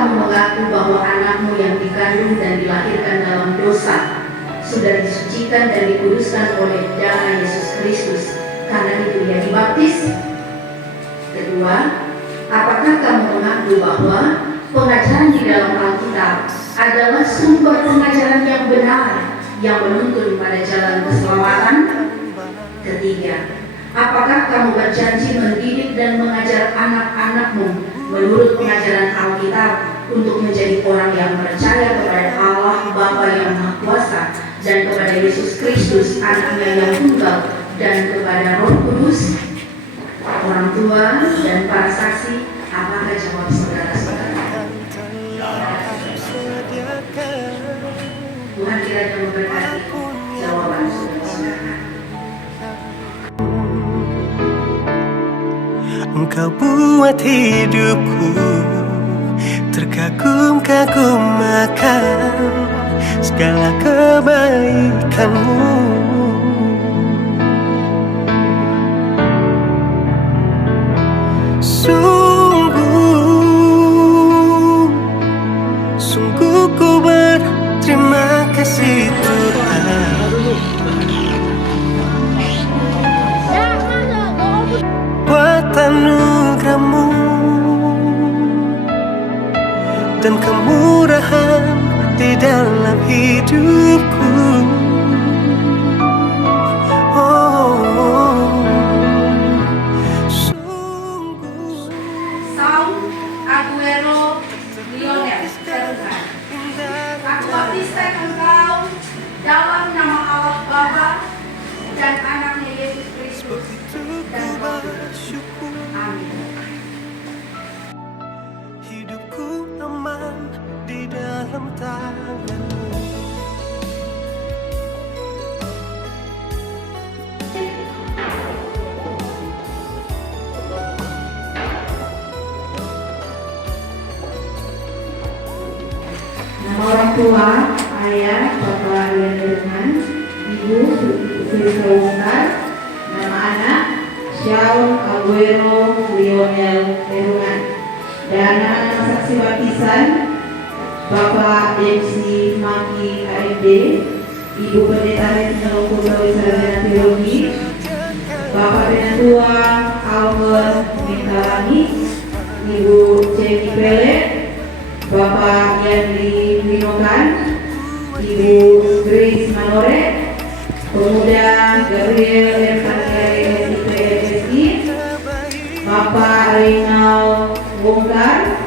kamu mengaku bahwa anakmu yang dikandung dan dilahirkan dalam dosa sudah disucikan dan dikuduskan oleh darah Yesus Kristus, karena itu ia dibaptis? Kedua, apakah kamu mengaku bahwa pengajaran di dalam Alkitab adalah sumber pengajaran yang benar yang menuntun pada jalan keselamatan? Ketiga, apakah kamu berjanji mendidik dan mengajar anak-anakmu menurut pengajaran Alkitab untuk menjadi orang yang percaya kepada Allah Bapa yang Maha Kuasa dan kepada Yesus Kristus Anaknya yang tunggal dan kepada Roh Kudus? Orang tua dan para saksi, apakah jawab saudara-saudara? Tuhan kiranya memberkati jawaban saudara-saudara. Engkau buat hidupku terkagum-kagum akan segala kebaikanmu. Sungguh ku berterima kasih Tuhan buat anugerah-Mu dan kemurahan di dalam hidupku. Saul Aguero Lionel Terungan, aku baptiskan engkau dalam nama Allah Bapa dan Anaknya Yesus Kristus dan Roh Kudus. Amin. Hidupku aman di dalam tangan-Mu. Nama orang tua, ayah, bapak Rian Terungan, ibu Sri Wongkar. Nama anak, Saul Aguero Lionel Terungan. Dan anak saksi baptisan, Bapak MC Maki AMD, Ibu Pendeta Retno Pegawai Sarjana Teologi, Bapak Penatua Albert Mentalani, Ibu Cemi Pele, Bapak Yandri Winokan, Ibu Grace Manore, Pemuda Gabriel Erkaniare IPSI, Bapak Reynald Wongkar,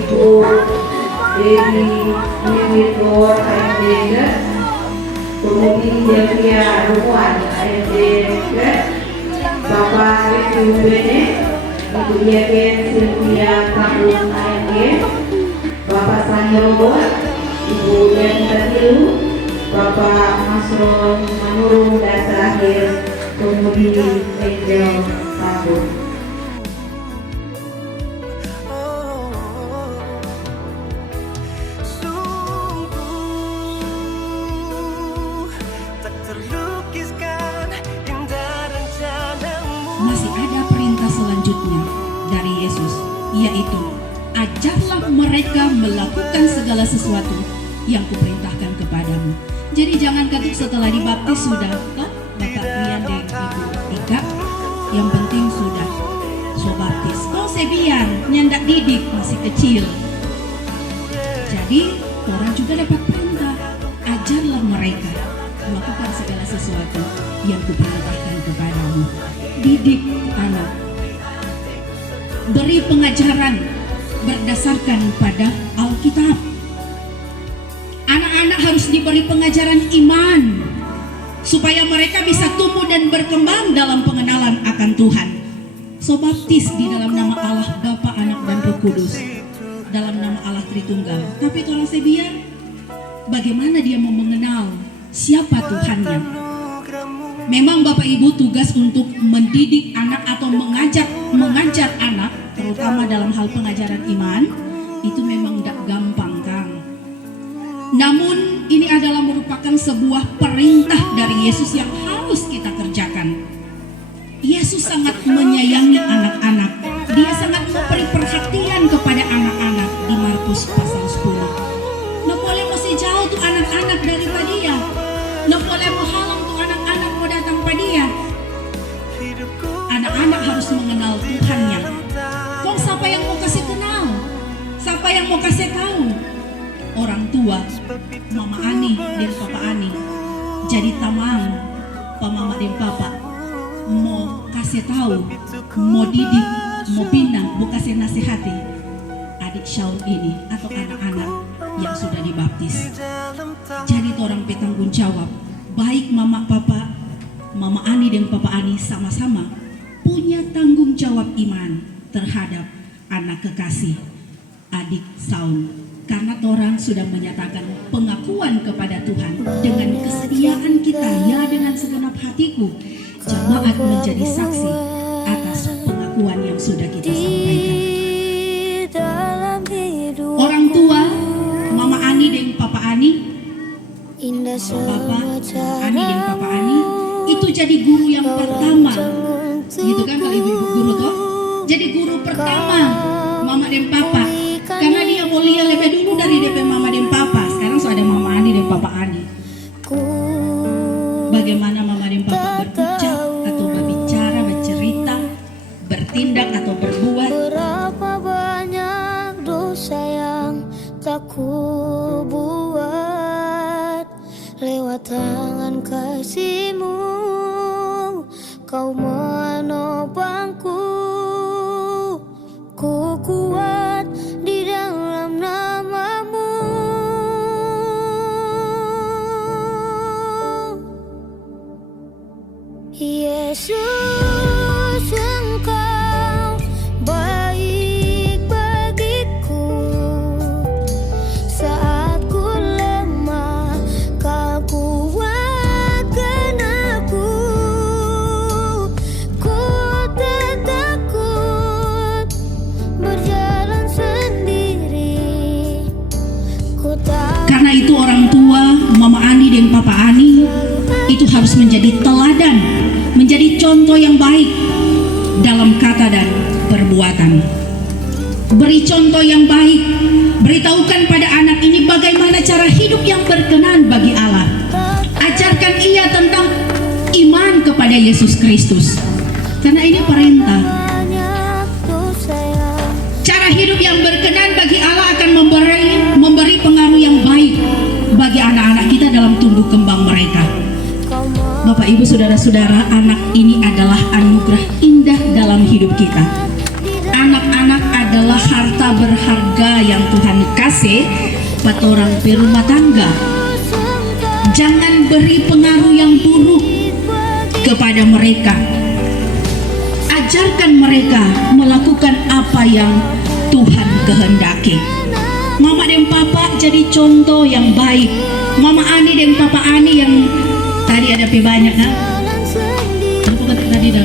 Ibu Dewi Niwitgor AMD, Pemudi Delvia Romuan AMD, Bapak Riki Ubene, Ibu Diaken Sylvia Tambun AMD, Bapak Sani Robot, Ibu Yanita Tilu, Bapak Masron Manurung, dan terakhir Pemudi Angel Tambun. Masih ada perintah selanjutnya dari Yesus, yaitu ajarlah mereka melakukan segala sesuatu yang kuperintahkan kepadamu. Jadi jangan katuk setelah dibaptis sudah toh Bapak Rian dan Ibu Ika, yang penting sudah baptis. Kau sebiar nyandak didik masih kecil. Jadi orang juga dapat perintah, ajarlah mereka melakukan segala sesuatu yang kuperintahkan kepadamu. Didik anak, beri pengajaran berdasarkan pada Alkitab. Anak-anak harus diberi pengajaran iman supaya mereka bisa tumbuh dan berkembang dalam pengenalan akan Tuhan. So baptis di dalam nama Allah Bapa, Anak dan Roh Kudus, dalam nama Allah Tritunggal. Tapi tolong sebiar, bagaimana dia mau mengenal siapa Tuhannya? Memang Bapak Ibu tugas untuk mendidik anak atau mengajar anak, terutama dalam hal pengajaran iman, itu memang tidak gampang, Kang. Namun ini adalah merupakan sebuah perintah dari Yesus yang harus kita kerjakan. Yesus sangat menyayangi anak-anak. Dia sangat memberi perhatian kepada anak-anak di Markus Yakobus pasal 10. Nggak boleh mesti jauh tuh anak-anak daripada dia. Nggak boleh mau halang tuh anak-anak mau datang pada dia. Anak-anak harus mengenal Tuhannya. Kok siapa yang mau kasih kenal? Siapa yang mau kasih tahu? Orang tua, Mama Ani dan Papa Ani. Jadi tamang, Pak Mama dan Papa mau kasih tahu, mau didik, mau bina, mau kasih nasihati adik Shaul ini atau anak-anak yang sudah dibaptis. Jadi orang bertanggung jawab. Baik Mama Papa, Mama Ani dan Papa Ani sama-sama punya tanggung jawab iman terhadap anak kekasih adik Shaul. Karena orang sudah menyatakan pengakuan kepada Tuhan dengan kesetiaan kita, ya dengan segenap hatiku. Jemaat menjadi saksi atas pengakuan yang sudah kita sampaikan. Orang tua, Mama Ani dan Papa Ani, Papa Ani dan Papa Ani, itu jadi guru yang pertama. Gitu kan kalau ibu-ibu guru toh? Jadi guru pertama Mama dan Papa. Karena dia mau lihat lebih dulu dari DP Mama dan Papa. Sekarang sudah ada Mama Ani dan Papa Ani. Bagaimana Mama dan Papa berucap atau berbicara, bercerita, bertindak atau berbuat. Berapa banyak dosa yang tak kubuat, lewat tangan kasih-Mu Kau menopangku. Ku kuat di dalam nama-Mu, Yesus. Engkau baik bagiku. Saat ku lemah, Kau kuatkan aku. Ku tak takut berjalan sendiri. Ku tak. Karena itu orang tua Mama Ani dan Papa Ani itu harus menjadi teladan, menjadi contoh yang baik dalam kata dan perbuatan. Beri contoh yang baik, beritahukan pada anak ini bagaimana cara hidup yang berkenan bagi Allah. Ajarkan ia tentang iman kepada Yesus Kristus. Karena ini perintah. Cara hidup yang berkenan bagi Allah akan memberi pengaruh yang baik bagi anak-anak kita dalam tumbuh kembang mereka. Bapak Ibu Saudara-saudara, anak ini adalah anugerah indah dalam hidup kita. Anak-anak adalah harta berharga yang Tuhan kasih buat orang berumah tangga. Jangan beri pengaruh yang buruk kepada mereka. Ajarkan mereka melakukan apa yang Tuhan kehendaki. Mama dan Papa jadi contoh yang baik. Mama Ani dan Papa Ani yang tadi ada banyak kan? Tadi ada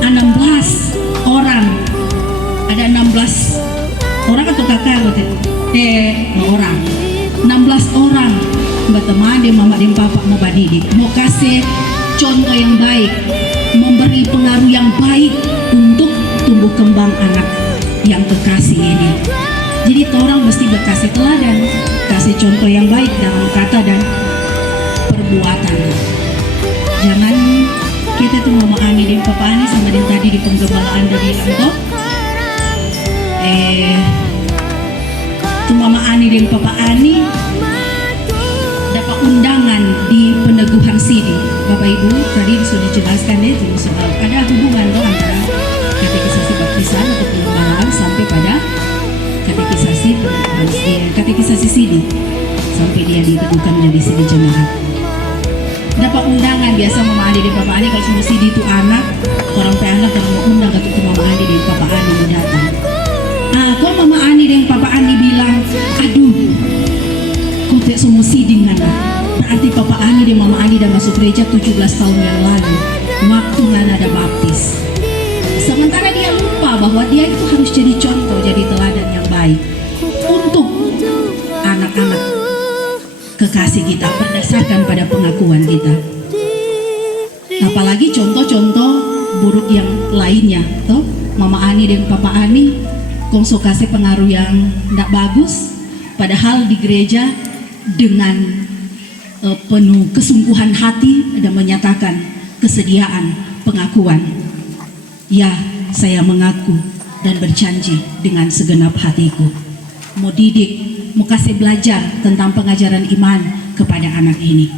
16 orang. Ada 16 orang atau kakak orang. 16 orang berteman di Mama dan Papa mau didik, mau kasih contoh yang baik, memberi pengaruh yang baik untuk tumbuh kembang anak yang kekasih ini. Jadi orang mesti berkasih teladan, kasih contoh yang baik dalam kata dan perbuatan. Jangan kita tuh Mama Ani dan Papa Ani sama yang tadi di penggembalaan dari Lanto. Tuh Mama Ani dan Papa Ani dapat undangan di peneguhan Sidi. Bapak Ibu tadi sudah dijelaskan itu soal ada hubungan loh antara katekisasi baptisan atau penggembalaan sampai pada katekisasi Sidi sampai dia diteguhkan menjadi Sidi jemaat. Dapat undangan biasa Mama Ani dan Papa Ani kalau semua Sidi itu anak orang anak yang mau undang ke Mama Ani dan Papa Ani mau datang. Kok Mama Ani dan Papa Ani bilang, aduh, kok tak semua Sidi ngana. Berarti Papa Ani dan Mama Ani dah masuk gereja 17 tahun yang lalu, waktu ngana ada baptis. Sementara dia lupa bahwa dia itu harus jadi contoh, jadi teladan yang baik untuk anak-anak kekasih kita berdasarkan pada pengakuan kita. Apalagi contoh-contoh buruk yang lainnya, toh Mama Ani dan Papa Ani kongso kasih pengaruh yang tidak bagus, padahal di gereja dengan penuh kesungguhan hati dan menyatakan kesediaan pengakuan. Ya, saya mengaku dan berjanji dengan segenap hatiku. Mau didik, mau kasih belajar tentang pengajaran iman kepada anak ini.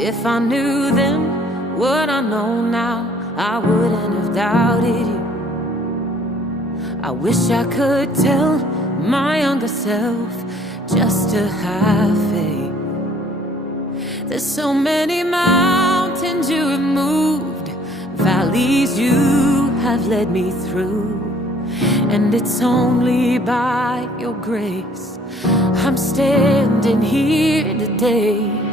If I knew then what I know now, I wouldn't have doubted you. I wish I could tell my younger self just to have faith. There's so many mountains you have moved, valleys you have led me through, and it's only by your grace I'm standing here today.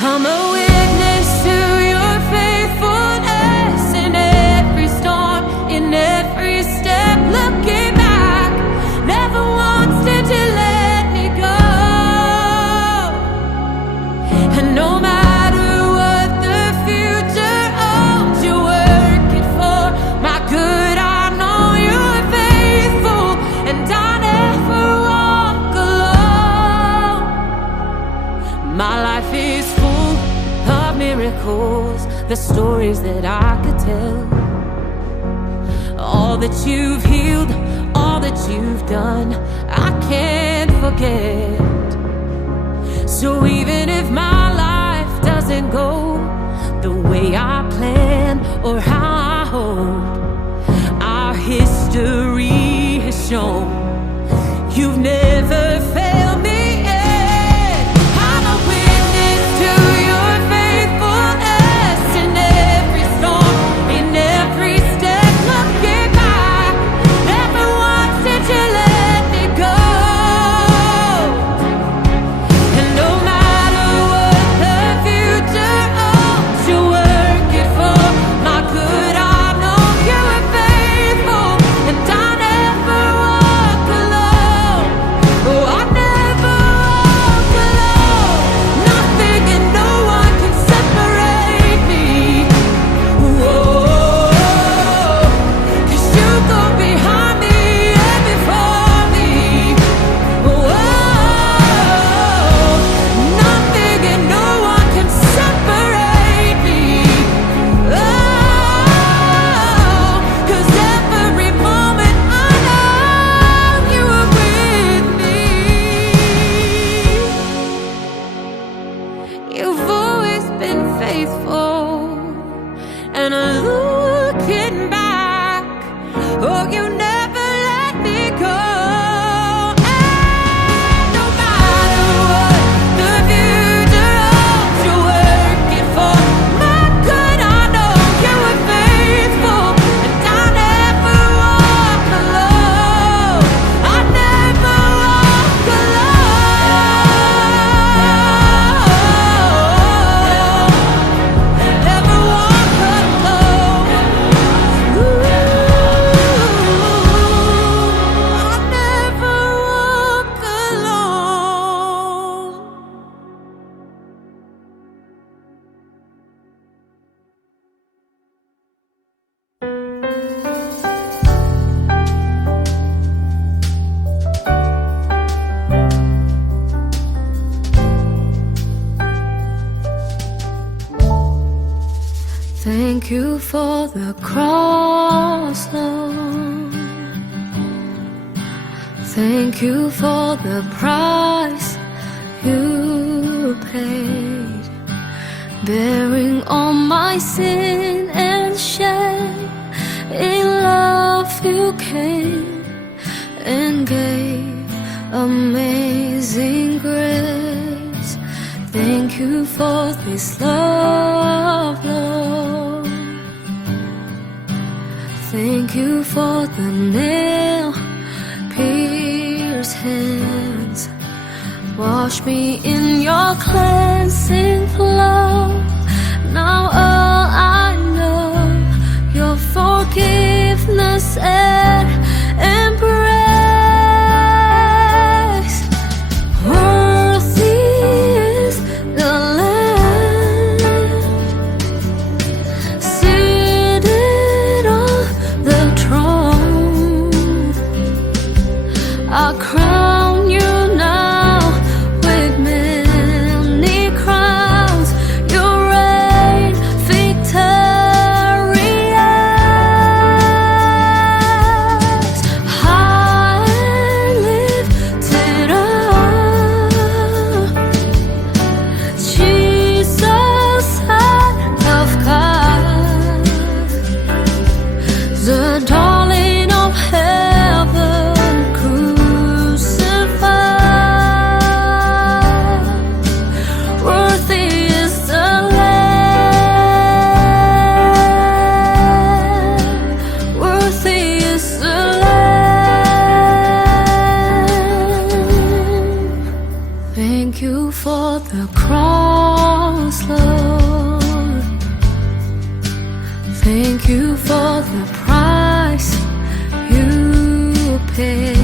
I'm a witness to your faithfulness in every storm, in every step. Looking back, never once did you let me go. And no matter what the future holds, you're working for my good. I know you're faithful, and I never walk alone. My life is miracles, the stories that I could tell. All that you've healed, all that you've done, I can't forget. So even if my life doesn't go the way I planned or how I hoped, our history has shown you've never failed me yet. I'm a witness Thank you for the cross, Lord. Thank you for the price you paid, bearing all my sin and shame. In love you came and gave amazing grace. Thank you for this love, Lord. Thank you for the nail-pierced hands. Wash me in your cleansing flow. Now all I know, your forgiveness and embrace. Worthy is the Lamb seated on the throne. I crown you now with many crowns. You reign victorious, high and lifted up. Jesus, Son of God, the darling of heaven, crucified. Worthy is the Lamb. Worthy is the Lamb. Thank you for the cross, Lord. Thank you for the price you paid.